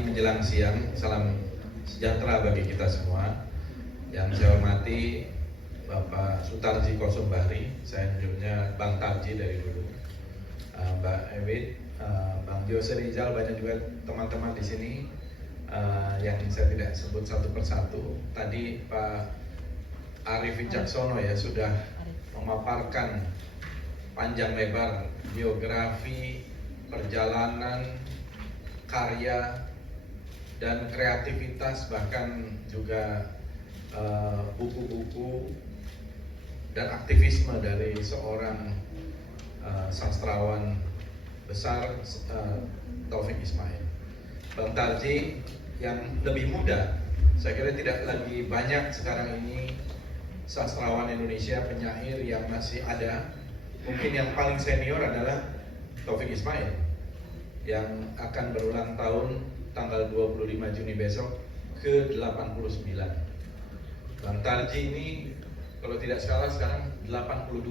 pagi menjelang siang, salam sejahtera bagi kita semua. Yang saya hormati Bapak Sutarji Kosombari, saya nyebutnya Bang Tarji dari dulu, Mbak Ewit, Bang Jose Rizal, banyak juga teman-teman di sini yang saya tidak sebut satu persatu. Tadi Pak Arief Wicaksono ya sudah memaparkan panjang lebar biografi, perjalanan, karya, dan kreativitas, bahkan juga buku-buku dan aktivisme dari seorang sastrawan besar, Taufik Ismail. Bang Tarji yang lebih muda, saya kira tidak lagi banyak sekarang ini sastrawan Indonesia, penyair yang masih ada. Mungkin yang paling senior adalah Taufik Ismail yang akan berulang tahun tanggal 25 Juni besok ke 89. Bang Tarji ini kalau tidak salah sekarang 82.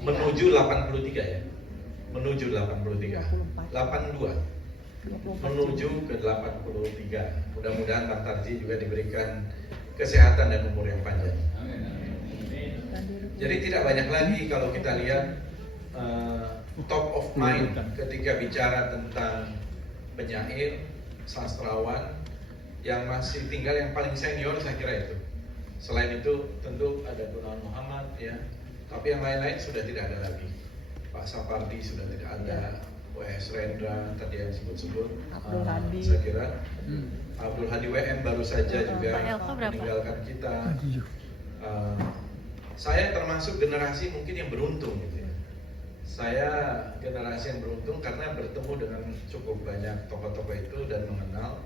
Menuju 83 ya. Menuju 83. 82. Menuju ke 83. Mudah-mudahan Bang Tarji juga diberikan kesehatan dan umur yang panjang. Jadi tidak banyak lagi kalau kita lihat top of mind ketika bicara tentang penyair, sastrawan yang masih tinggal, yang paling senior saya kira itu. Selain itu tentu ada Gunawan Muhammad ya, tapi yang lain-lain sudah tidak ada lagi. Pak Sapardi sudah tidak ada, W.S. Rendra tadi yang disebut-sebut, saya kira Abdul Hadi WM baru saja juga meninggalkan kita. Saya termasuk generasi mungkin yang beruntung gitu ya. Saya generasi yang beruntung karena bertemu dengan cukup banyak tokoh-tokoh itu dan mengenal.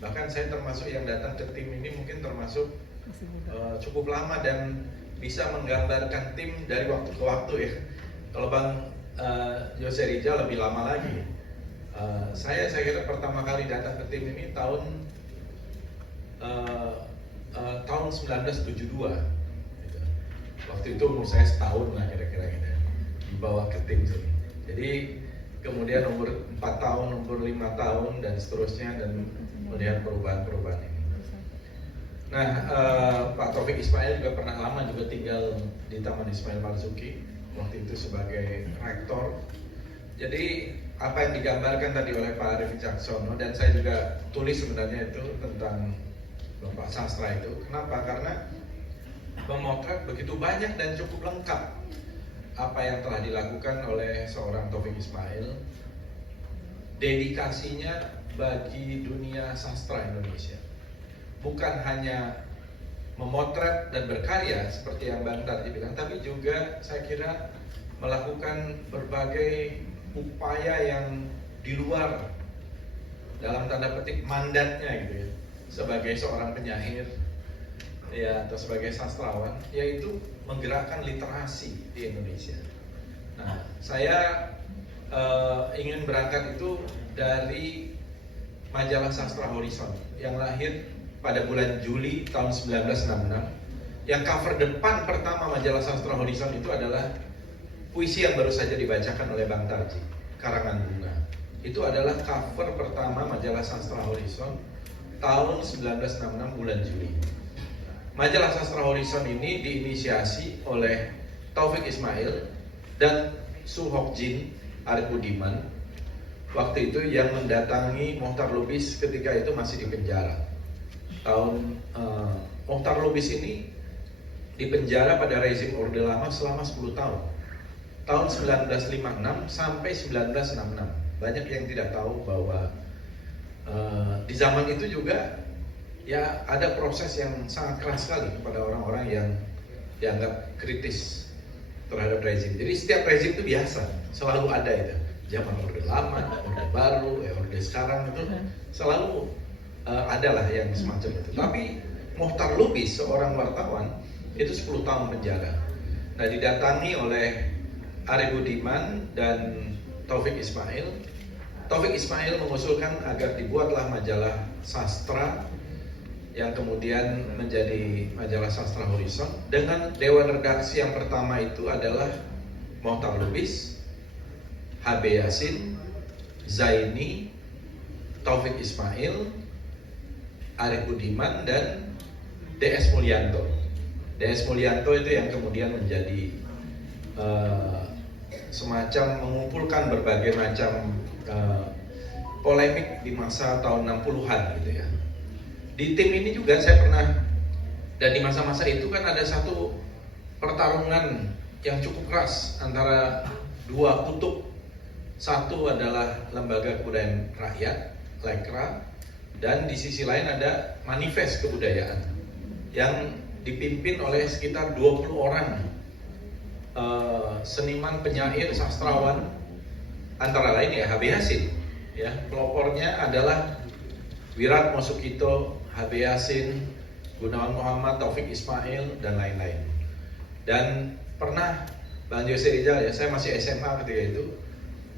Bahkan saya termasuk yang datang ke tim ini mungkin termasuk cukup lama dan bisa menggambarkan tim dari waktu ke waktu ya. Kalau Bang Jose Rizal lebih lama lagi. Saya kira pertama kali datang ke tim ini tahun 1972. Waktu itu umur saya setahun lah kira-kira gitu, dibawa ke tim sini. Jadi kemudian umur 4 tahun, umur 5 tahun dan seterusnya, dan melihat perubahan-perubahan ini. Nah, Pak Taufik Ismail juga pernah lama juga tinggal di Taman Ismail Marzuki, waktu itu sebagai rektor. Jadi apa yang digambarkan tadi oleh Pak Arief Wicaksono, dan saya juga tulis sebenarnya itu tentang Bapak Sastra itu. Kenapa? Karena memotret begitu banyak dan cukup lengkap apa yang telah dilakukan oleh seorang Taufik Ismail, dedikasinya bagi dunia sastra Indonesia. Bukan hanya memotret dan berkarya seperti yang Bang Tarji bilang, tapi juga saya kira melakukan berbagai upaya yang di luar, dalam tanda petik, mandatnya gitu ya, sebagai seorang penyair ya, atau sebagai sastrawan, yaitu menggerakkan literasi di Indonesia. Nah, saya ingin berangkat itu dari majalah Sastra Horizon yang lahir pada bulan Juli tahun 1966. Yang cover depan pertama majalah Sastra Horizon itu adalah puisi yang baru saja dibacakan oleh Bang Tarji, Karangan Bunga. Itu adalah cover pertama majalah Sastra Horizon tahun 1966 bulan Juli. Majalah Sastra Horizon ini diinisiasi oleh Taufik Ismail dan Su Hok Jin Arif Budiman, waktu itu yang mendatangi Mohtar Lubis ketika itu masih di penjara. Mohtar Lubis ini di penjara pada rezim Orde Lama selama 10 tahun. Tahun 1956 sampai 1966. Banyak yang tidak tahu bahwa di zaman itu juga ya ada proses yang sangat keras sekali kepada orang-orang yang dianggap kritis terhadap rezim. Jadi setiap rezim itu biasa, selalu ada itu. Zaman Orde Lama, Orde Baru, Orde sekarang itu selalu ada lah yang semacam itu. Tapi Mohtar Lubis, seorang wartawan, itu 10 tahun penjara. Nah, didatangi oleh Arif Budiman dan Taufik Ismail. Taufik Ismail mengusulkan agar dibuatlah majalah sastra yang kemudian menjadi majalah Sastra Horizon, dengan dewan redaksi yang pertama itu adalah Mohtar Lubis, HB Yasin, Zaini, Taufik Ismail, Arief Budiman, dan DS Mulyanto. DS Mulyanto itu yang kemudian menjadi semacam mengumpulkan berbagai macam polemik di masa tahun 60-an gitu ya. Di tim ini juga saya pernah, dan di masa-masa itu kan ada satu pertarungan yang cukup keras antara dua kutub. Satu adalah Lembaga Kebudayaan Rakyat, LEKRA, dan di sisi lain ada Manifest Kebudayaan yang dipimpin oleh sekitar 20 orang seniman, penyair, sastrawan, antara lain ya HB Yasin. Ya, pelopornya adalah Wiratmo Sukito, HB Yasin, Gunawan Muhammad, Taufik Ismail, dan lain-lain. Dan pernah Bang Jose Rizal, ya saya masih SMA ketika itu,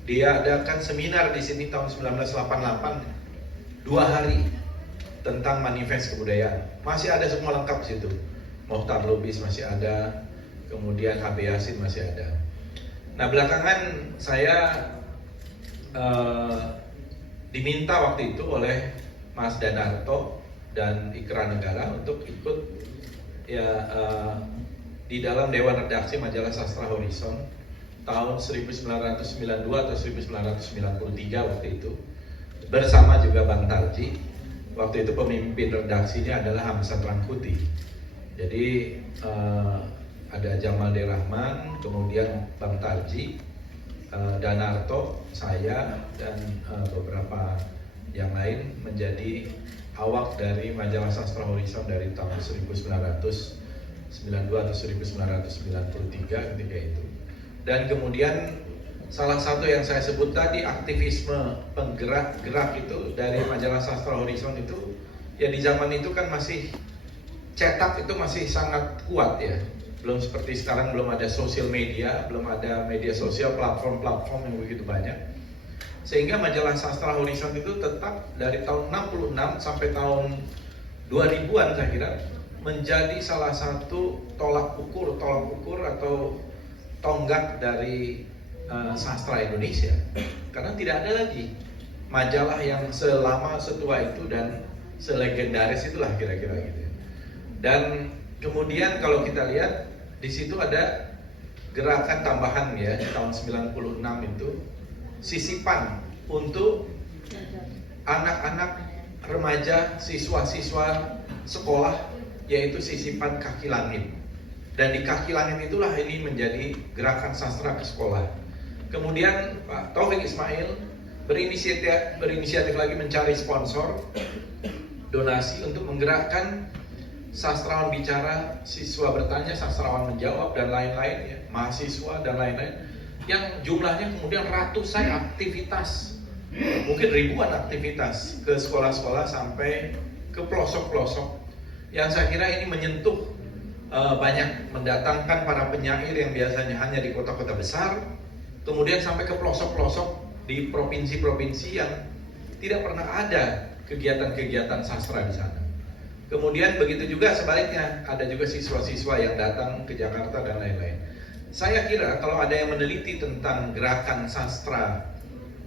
dia adakan seminar di sini tahun 1988, 2 hari tentang Manifest Kebudayaan. Masih ada semua lengkap di situ. Mohtar Lubis masih ada, kemudian HB Yasin masih ada. Nah, belakangan saya diminta waktu itu oleh Mas Danarto dan Ikra Negara untuk ikut ya di dalam Dewan Redaksi Majalah Sastra Horizon tahun 1992 atau 1993 waktu itu, bersama juga Bang Tarji. Waktu itu pemimpin redaksinya adalah Hamzat Rangkuti. Jadi ada Jamal D. Rahman, kemudian Bang Tarji, Danarto, saya, dan beberapa yang lain menjadi awak dari Majalah Sastra Horizon dari tahun 1992 atau 1993 ketika itu. Dan kemudian salah satu yang saya sebut tadi, aktivisme penggerak-gerak itu dari Majalah Sastra Horizon itu, ya di zaman itu kan masih cetak itu masih sangat kuat ya. Belum seperti sekarang, belum ada sosial media, belum ada media sosial, platform-platform yang begitu banyak. Sehingga Majalah Sastra Horizon itu tetap dari tahun 66 sampai tahun 2000-an saya kira menjadi salah satu tolak ukur atau tonggak dari sastra Indonesia. Karena tidak ada lagi majalah yang selama setua itu dan selegendaris itulah kira-kira gitu. Dan kemudian kalau kita lihat di situ ada gerakan tambahan ya di tahun 96 itu, sisipan untuk anak-anak remaja, siswa-siswa sekolah, yaitu sisipan Kaki Langit. Dan di Kaki Langit itulah ini menjadi gerakan sastra ke sekolah. Kemudian Pak Taufik Ismail berinisiatif lagi mencari sponsor, donasi untuk menggerakkan sastrawan bicara, siswa bertanya, sastrawan menjawab, dan lain-lain ya, mahasiswa dan lain-lain, yang jumlahnya kemudian ratusan aktivitas, mungkin ribuan aktivitas ke sekolah-sekolah sampai ke pelosok-pelosok, yang saya kira ini menyentuh banyak, mendatangkan para penyair yang biasanya hanya di kota-kota besar, kemudian sampai ke pelosok-pelosok di provinsi-provinsi yang tidak pernah ada kegiatan-kegiatan sastra di sana. Kemudian begitu juga sebaliknya, ada juga siswa-siswa yang datang ke Jakarta dan lain-lain. Saya kira kalau ada yang meneliti tentang gerakan sastra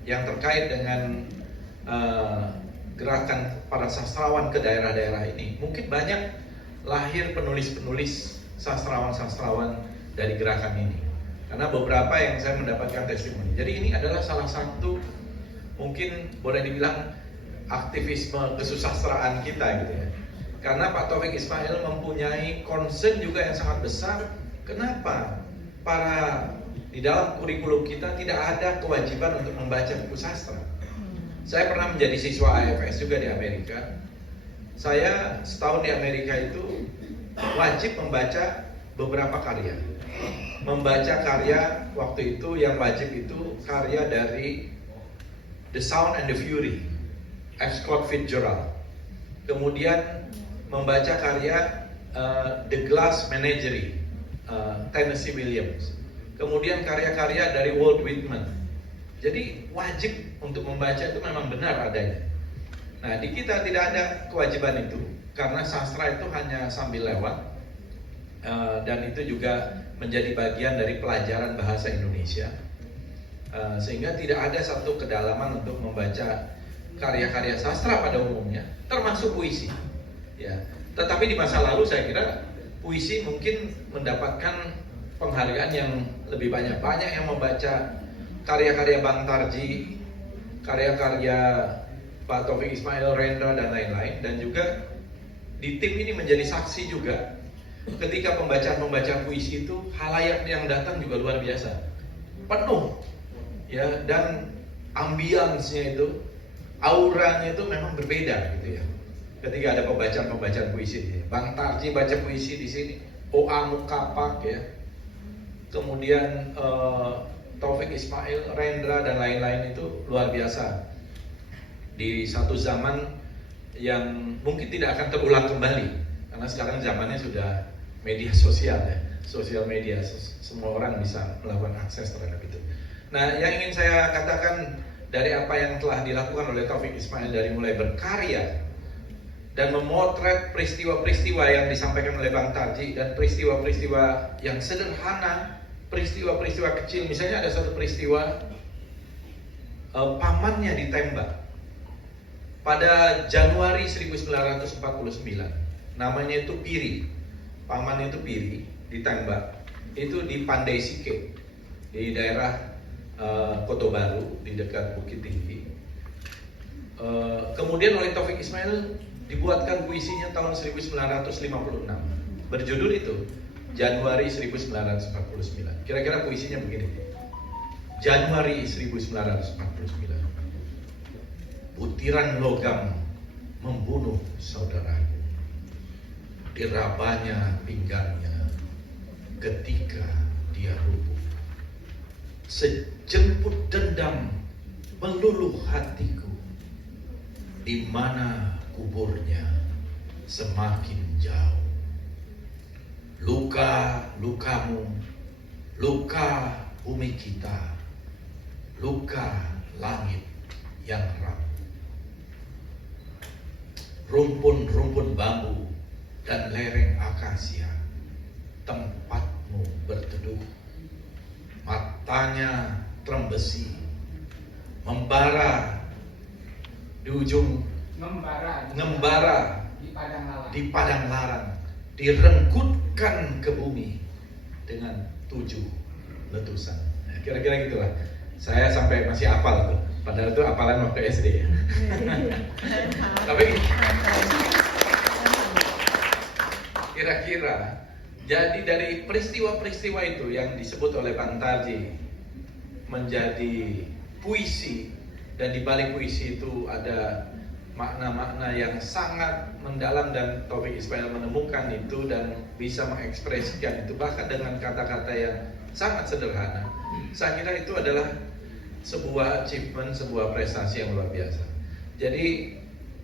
yang terkait dengan gerakan para sastrawan ke daerah-daerah ini, mungkin banyak lahir penulis-penulis sastrawan-sastrawan dari gerakan ini. Karena beberapa yang saya mendapatkan testimoni. Jadi ini adalah salah satu mungkin boleh dibilang aktivisme kesusastraan kita gitu ya. Karena Pak Taufik Ismail mempunyai concern juga yang sangat besar. Kenapa di dalam kurikulum kita tidak ada kewajiban untuk membaca buku sastra? Saya pernah menjadi siswa AFS juga di Amerika. Saya setahun di Amerika itu wajib membaca beberapa karya. Membaca karya waktu itu yang wajib itu karya dari The Sound and the Fury, F. Scott Fitzgerald. Kemudian membaca karya The Glass Menagerie, Tennessee Williams. Kemudian karya-karya dari Walt Whitman. Jadi wajib untuk membaca itu memang benar adanya. Nah, di kita tidak ada kewajiban itu karena sastra itu hanya sambil lewat, dan itu juga menjadi bagian dari pelajaran bahasa Indonesia, sehingga tidak ada satu kedalaman untuk membaca karya-karya sastra pada umumnya, termasuk puisi. Ya, tetapi di masa lalu saya kira puisi mungkin mendapatkan penghargaan yang lebih banyak. Banyak yang membaca karya-karya Bang Tarji, karya-karya Pak Taufik Ismail, Rendra dan lain-lain, dan juga di tim ini menjadi saksi juga ketika pembacaan puisi itu halayak yang datang juga luar biasa, penuh ya, dan ambience-nya itu, auranya itu memang berbeda gitu ya. Ketika ada pembacaan puisi, Bang Tarji baca puisi di sini, O.A. Mukapak ya, kemudian Taufik Ismail, Rendra dan lain-lain itu luar biasa. Di satu zaman yang mungkin tidak akan terulang kembali, karena sekarang zamannya sudah media sosial ya, sosial media, semua orang bisa melakukan akses terhadap itu. Nah, yang ingin saya katakan dari apa yang telah dilakukan oleh Taufik Ismail dari mulai berkarya dan memotret peristiwa-peristiwa yang disampaikan oleh Bang Tarji, dan peristiwa-peristiwa yang sederhana, peristiwa-peristiwa kecil. Misalnya ada satu peristiwa pamannya ditembak pada Januari 1949. Namanya itu Piri. Pamannya itu Piri, ditembak. Itu di Pandai Sike, di daerah Kota Baru, di dekat Bukit Tinggi. Kemudian oleh Taufik Ismail dibuatkan puisinya tahun 1956. Berjudul itu Januari 1949. Kira-kira puisinya begini. Januari 1949. Butiran logam membunuh saudaraku. Dirabanya pinggangnya ketika dia rubuh. Sejemput dendam meluluh hatiku. Di mana kuburnya semakin jauh. Luka-lukamu, luka bumi kita, luka langit yang rapuh. Rumpun-rumpun bambu dan lereng akasia, tempatmu berteduh. Matanya trembesi, membara di ujung, ngembara di padang larang, direngkutkan ke bumi dengan 7 letusan. Nah, kira-kira gitulah. Saya sampai masih hafal tuh, padahal itu hafalan waktu SD ya. Tapi kira-kira jadi dari peristiwa-peristiwa itu yang disebut oleh Bang Tarji menjadi puisi, dan di balik puisi itu ada makna-makna yang sangat mendalam, dan Taufik Ismail menemukan itu dan bisa mengekspresikan itu bahkan dengan kata-kata yang sangat sederhana. Saya kira itu adalah sebuah achievement, sebuah prestasi yang luar biasa. Jadi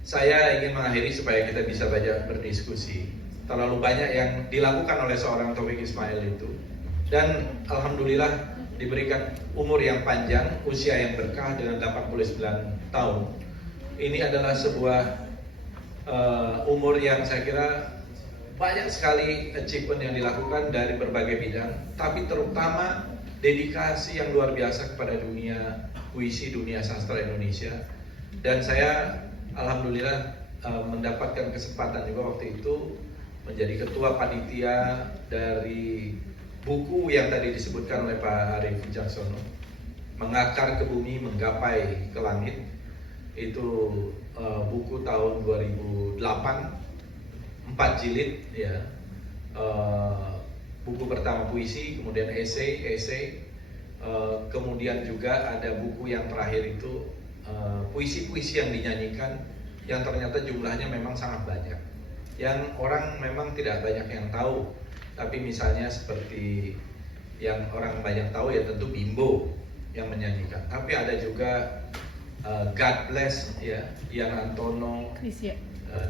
saya ingin mengakhiri supaya kita bisa banyak berdiskusi. Terlalu banyak yang dilakukan oleh seorang Taufik Ismail itu, dan alhamdulillah diberikan umur yang panjang, usia yang berkah dengan 89 tahun. Ini adalah sebuah umur yang saya kira banyak sekali achievement yang dilakukan dari berbagai bidang, tapi terutama dedikasi yang luar biasa kepada dunia puisi, dunia sastra Indonesia. Dan saya alhamdulillah mendapatkan kesempatan juga waktu itu menjadi ketua panitia dari buku yang tadi disebutkan oleh Pak Arief Wicaksono, Mengakar ke Bumi, Menggapai ke Langit. Itu buku tahun 2008, 4 jilid ya. Buku pertama puisi, kemudian esai, kemudian juga ada buku yang terakhir itu puisi-puisi yang dinyanyikan, yang ternyata jumlahnya memang sangat banyak, yang orang memang tidak banyak yang tahu. Tapi misalnya seperti yang orang banyak tahu ya tentu Bimbo yang menyanyikan, tapi ada juga God Bless ya, Ian Antono,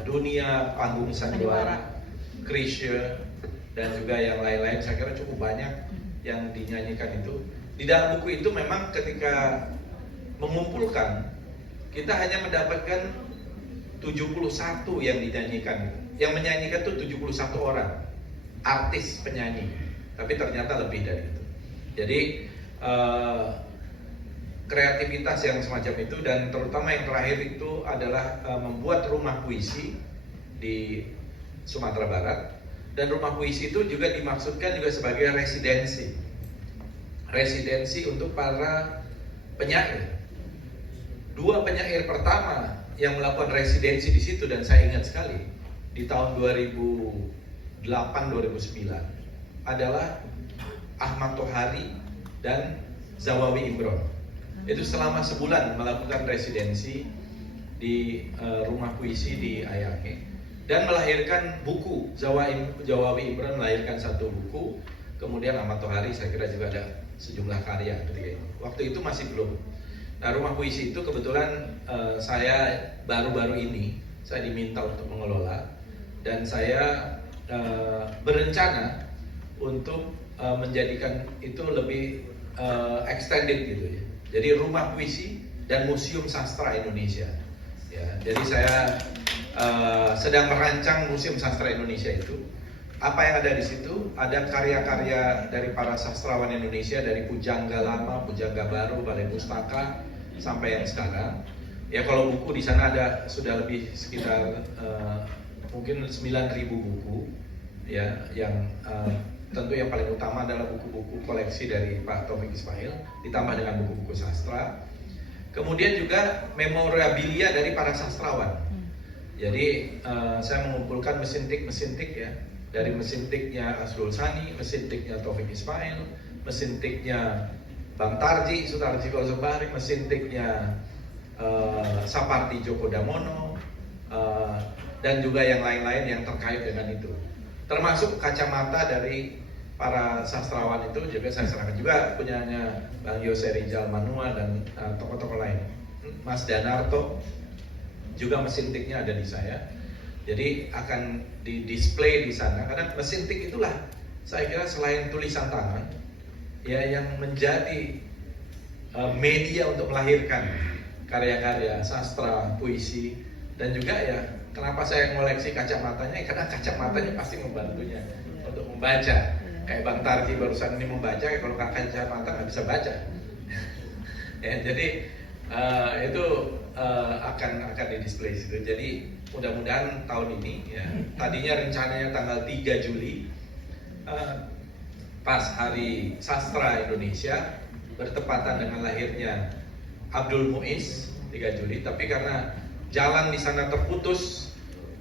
Dunia Panggung Sandiwara, Krisya, dan juga yang lain-lain. Saya kira cukup banyak yang dinyanyikan itu. Di dalam buku itu memang ketika mengumpulkan, kita hanya mendapatkan 71 yang dinyanyikan. Yang menyanyikan itu 71 orang artis penyanyi, tapi ternyata lebih dari itu. Jadi kreativitas yang semacam itu, dan terutama yang terakhir itu adalah membuat rumah puisi di Sumatera Barat. Dan rumah puisi itu juga dimaksudkan juga sebagai residensi untuk para penyair. Dua penyair pertama yang melakukan residensi di situ, dan saya ingat sekali di tahun 2008-2009 adalah Ahmad Tohari dan Zawawi Imron. Itu selama sebulan melakukan residensi di rumah puisi di Ayake dan melahirkan buku. Zawawi Imron melahirkan satu buku, kemudian Ahmad Tohari saya kira juga ada sejumlah karya ketika itu. Waktu itu masih belum. Nah, rumah puisi itu kebetulan saya baru-baru ini saya diminta untuk mengelola, dan saya berencana untuk menjadikan itu lebih extended gitu ya. Jadi rumah puisi dan museum sastra Indonesia. Ya, jadi saya sedang merancang museum sastra Indonesia itu. Apa yang ada di situ? Ada karya-karya dari para sastrawan Indonesia, dari pujangga lama, pujangga baru, balai pustaka sampai yang sekarang. Ya, kalau buku di sana ada sudah lebih sekitar mungkin 9.000 buku. Ya, yang tentu yang paling utama adalah buku-buku koleksi dari Pak Taufik Ismail, ditambah dengan buku-buku sastra. Kemudian juga memorabilia dari para sastrawan. Jadi saya mengumpulkan mesin tik ya, dari mesin tiknya Asrul Sani, mesin tiknya Taufik Ismail, mesin tiknya Bang Tarji, Sutarji Kolsembari, mesin tiknya Sapardi Djoko Damono, dan juga yang lain-lain yang terkait dengan itu. Termasuk kacamata dari para sastrawan itu juga saya serahkan, juga punyanya Bang Yose Rizal Manua dan tokoh-tokoh lain. Mas Danarto juga mesin tiknya ada di saya. Jadi akan di-display di sana, karena mesin tik itulah saya kira selain tulisan tangan ya yang menjadi media untuk melahirkan karya-karya sastra, puisi, dan juga ya kenapa saya ngoleksi kacamatanya, karena kacamatanya pasti membantunya untuk membaca. Kayak Bang Tarji barusan ini membaca, kalau kacamata nggak bisa baca. Ya, jadi itu akan di-display situ. Jadi mudah-mudahan tahun ini ya, tadinya rencananya tanggal 3 Juli pas Hari Sastra Indonesia bertepatan dengan lahirnya Abdul Muiz 3 Juli, tapi karena jalan di sana terputus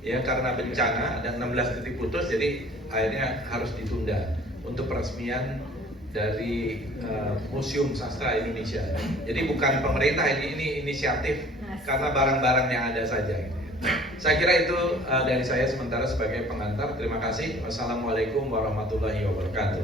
ya karena bencana, dan 16 titik putus, jadi akhirnya harus ditunda untuk peresmian dari Museum Sastra Indonesia. Jadi bukan pemerintah, ini inisiatif karena barang-barang yang ada saja. Saya kira itu dari saya sementara sebagai pengantar. Terima kasih. Wassalamualaikum warahmatullahi wabarakatuh.